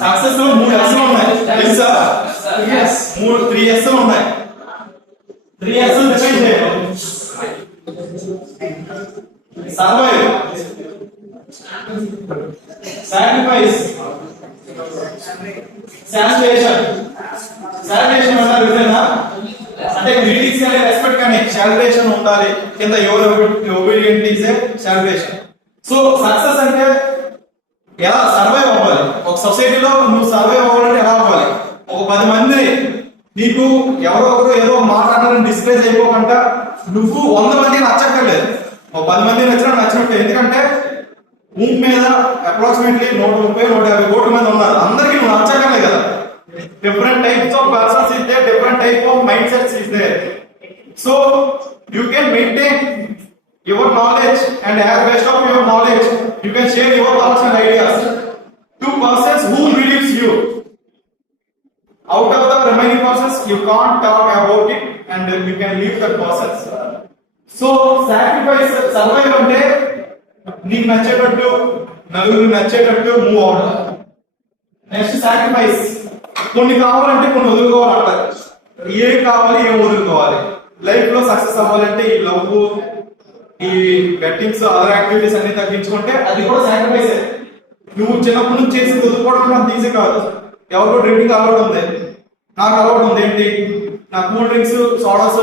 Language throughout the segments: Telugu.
సక్సెస్ లో 3 S ఉన్నాయి తెలుసా? 3 S ఉన్నాయి. 3 S డిఫైన్ చేయండి. Survive, sacrifice, sanitation. శానిటేషన్ అన్నారు విధంగా అంటే గ్రీటింగ్స్ అనే రెస్పెక్ట్ కానీ శానిటేషన్ ఉండాలి కింద. ఎవరు obedient is a sanitation. So success అంటే ఎలా సర్వైవ్ అవ్వాలి, ఒక సొసైటీలో నువ్వు సర్వైవ్ అవ్వాలంటే ఎలా అవ్వాలి? ఒక 10 మంది నీకు ఎవరో ఒకరు ఏదో మాట్లాడాలని డిస్ప్లేస్ అయిపోకుండా నువ్వు 100 మంది నచ్చక్కర్లేదు. ఒక 10 మంది నచ్చినట్టు. ఎందుకంటే భూమి మీద అప్రాక్సిమేట్లీ 130-150 కోట్ల మంది ఉన్నారు. అందరికీ నువ్వు నచ్చక్కర్లేదు కదా. Different types of persons is there, different type of mind sets is there. So you can maintain your knowledge and as best of your knowledge you can share your thoughts and ideas to persons who believes you. Out of the remaining persons you can't talk about it and you can leave that persons. So sacrifice, survive ante నీకు నచ్చేటట్టు నలుగురు నచ్చేటట్టు మూవ్ అవడం. నెక్స్ట్ సాక్రిఫైస్, కొన్ని కావాలంటే కొన్ని వదులుకోవాలంటారు. ఏం కావాలి ఏం వదులుకోవాలి. లైఫ్ లో సక్సెస్ అవ్వాలంటే ఈ లవ్, ఈ బెట్టింగ్స్, అదర్ యాక్టివిటీస్ అన్ని తగ్గించుకుంటే అది కూడా సాక్రిఫైస్. నువ్వు చిన్నప్పటి నుంచి చేసి వదులుకోవడం అంత ఈజీ కాదు. ఎవరికో డ్రింకింగ్ అలవాటు ఉంది, నాకు అలవాటు ఉంది. ఏంటి, నా కూల్ డ్రింక్స్, సోడాస్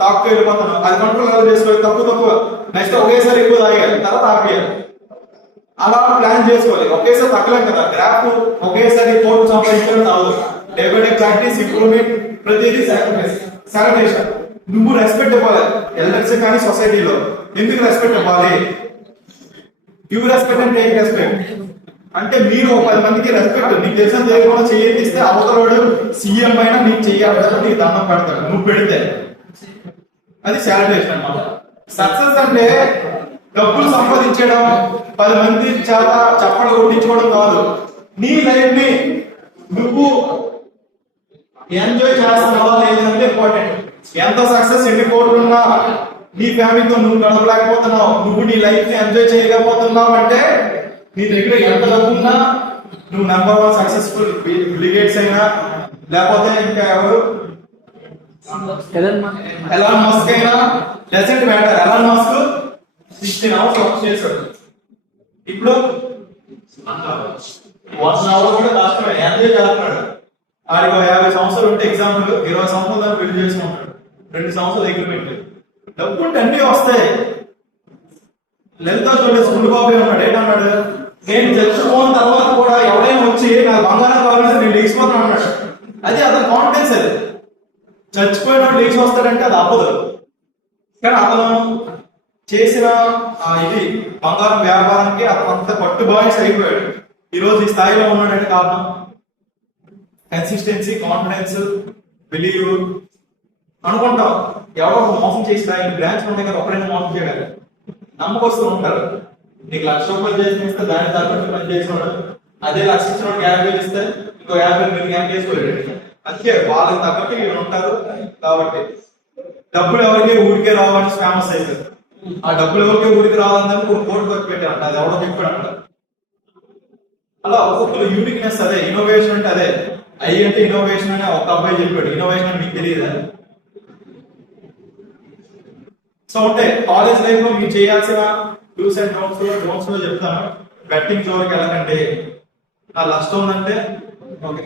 తాగుతూ వెళ్ళిపోతాను. అది కంట్రోల్ చేసుకోవాలి. తక్కువ నెక్స్ట్ ఒకేసారి ఎక్కువ తాగాలి, తర్వాత ఆపేయాలి. అలా ప్లాన్ చేసుకోవాలి. ఒకేసారి తగ్గలేం కదా. గ్రాఫ్ ఒకేసారి కోర్టు సంపాదించడం రాదు. Day by day practice, improvement, ప్రతిదీ సాక్రిఫైస్. శానిటేషన్, నువ్వు రెస్పెక్ట్ ఇవ్వాలి ఎల్డర్స్ కానీ సొసైటీలో. ఎందుకు రెస్పెక్ట్ ఇవ్వాలి? Give respect and take respect. అంటే మీరు ఒక 10 మందికి రెస్పెక్ట్, నీకు తెలిసిన తెలియకుండా చేయిస్తే అవతలవాడు సీఎం అయినా నీకు చెయ్యాలి, నీకు దండం పెడతాడు నువ్వు పెడితే. అది శానిటేషన్ అన్నమాట. సక్సెస్ అంటే డబ్బులు సంపాదించడం, 10 మంది చేత చప్పలు కొట్టించుకోవడం కాదు. నీ లైఫ్ ని నువ్వు ఎంజాయ్ చేస్తున్నావా లేదంటే ఇంపార్టెంట్. ఎంత సక్సెస్, ఎన్ని కోట్లు ఉన్నా నీ ఫ్యామిలీతో నువ్వు గడపలేకపోతున్నావు, నువ్వు నీ లైఫ్ ని ఎంజాయ్ చేయలేకపోతున్నావు అంటే నీ దగ్గర ఎంత డబ్బు ఉన్నా నువ్వు నెంబర్ 1 సక్సెస్ఫుల్ బిల్ గేట్స్ అయినా లేకపోతే ఇంకా ఎవరు ఎలాన్ మస్క్ అయినా doesn't matter. Elon Musk 16 hours work చేశాడు. ఇప్పుడు 1 hour కూడా కష్టమే, ఎంజాయ్ చేస్తున్నాడు. ఆడికి 50 సంవత్సరాలు ఉంటే ఎగ్జాంపుల్ 20 సంవత్సరాలు దాన్ని బిల్డ్ చేసుకుంటాడు. 2 సంవత్సరాలు అగ్రిమెంట్. డబ్బు ఉంటే అన్ని వస్తాయి. లలిత చూడలేదు, స్కూల్ బాబు ఉన్నాడు. ఏంటన్నాడు, నేను చచ్చిపోయిన తర్వాత కూడా ఎవరైనా వచ్చి నా బంగారం కావాలంటే నేను లేచిపోతాను అన్నాడు. అది అతని కాన్ఫిడెన్స్. అది చచ్చిపోయిన లేచి వస్తాడంటే అది అవ్వదు. కానీ అతను చేసిన ఇది బంగారం వ్యాపారానికి అంత పట్టుబాయిస్ అయిపోయాడు. ఈరోజు ఈ స్థాయిలో ఉన్నాడంటే కారణం కన్సిస్టెన్సీ, కాన్ఫిడెన్స్, బిలీవ్. అనుకుంటాం ఎవరో మోసం చేసి బ్రాంచ్ ఉంటాయి కదా, ఒకరైనా మోసం చేయగలరు. నమ్మకొస్తూ ఉంటారు. నీకు 1,00,000 రూపాయలు చేసి ఇస్తే దాని తగ్గట్టు పని చేసినాడు. అదే 1,00,000 ఇచ్చినోడు 50,000 ఇస్తే ఇంకో 50,000 మీరు క్యాన్ చేసుకోలేడు. అందుకే వాళ్ళకి తగ్గట్టు వీళ్ళు ఉంటారు. కాబట్టి డబ్బులు ఎవరికి ఊరికే రావని ఫేమస్ అయిపోయింది. ఆ డబ్బులు ఎవరికి ఊరికి రావాలని ఒక కోర్టు వర్క్ పెట్టారంట. అది ఎవరో చెప్పాడంట. అలా ఒక్కొక్కరు యూనిక్నెస్ అదే, ఇన్నోవేషన్ అంటే అదే. ఐ అంటే ఇన్నోవేషన్ అని ఒక అబ్బాయి చెప్పాడు. ఇన్నోవేషన్ అని మీకు తెలియదు. సో అంటే కాలేజ్ లైఫ్ లో మీరు చేయాల్సిన డూస్ అండ్ డోంట్స్ లో చెప్తాను. బెట్టింగ్ జోలికి వెళ్ళకండి. నా లస్ట్ ఉందంటే ఓకే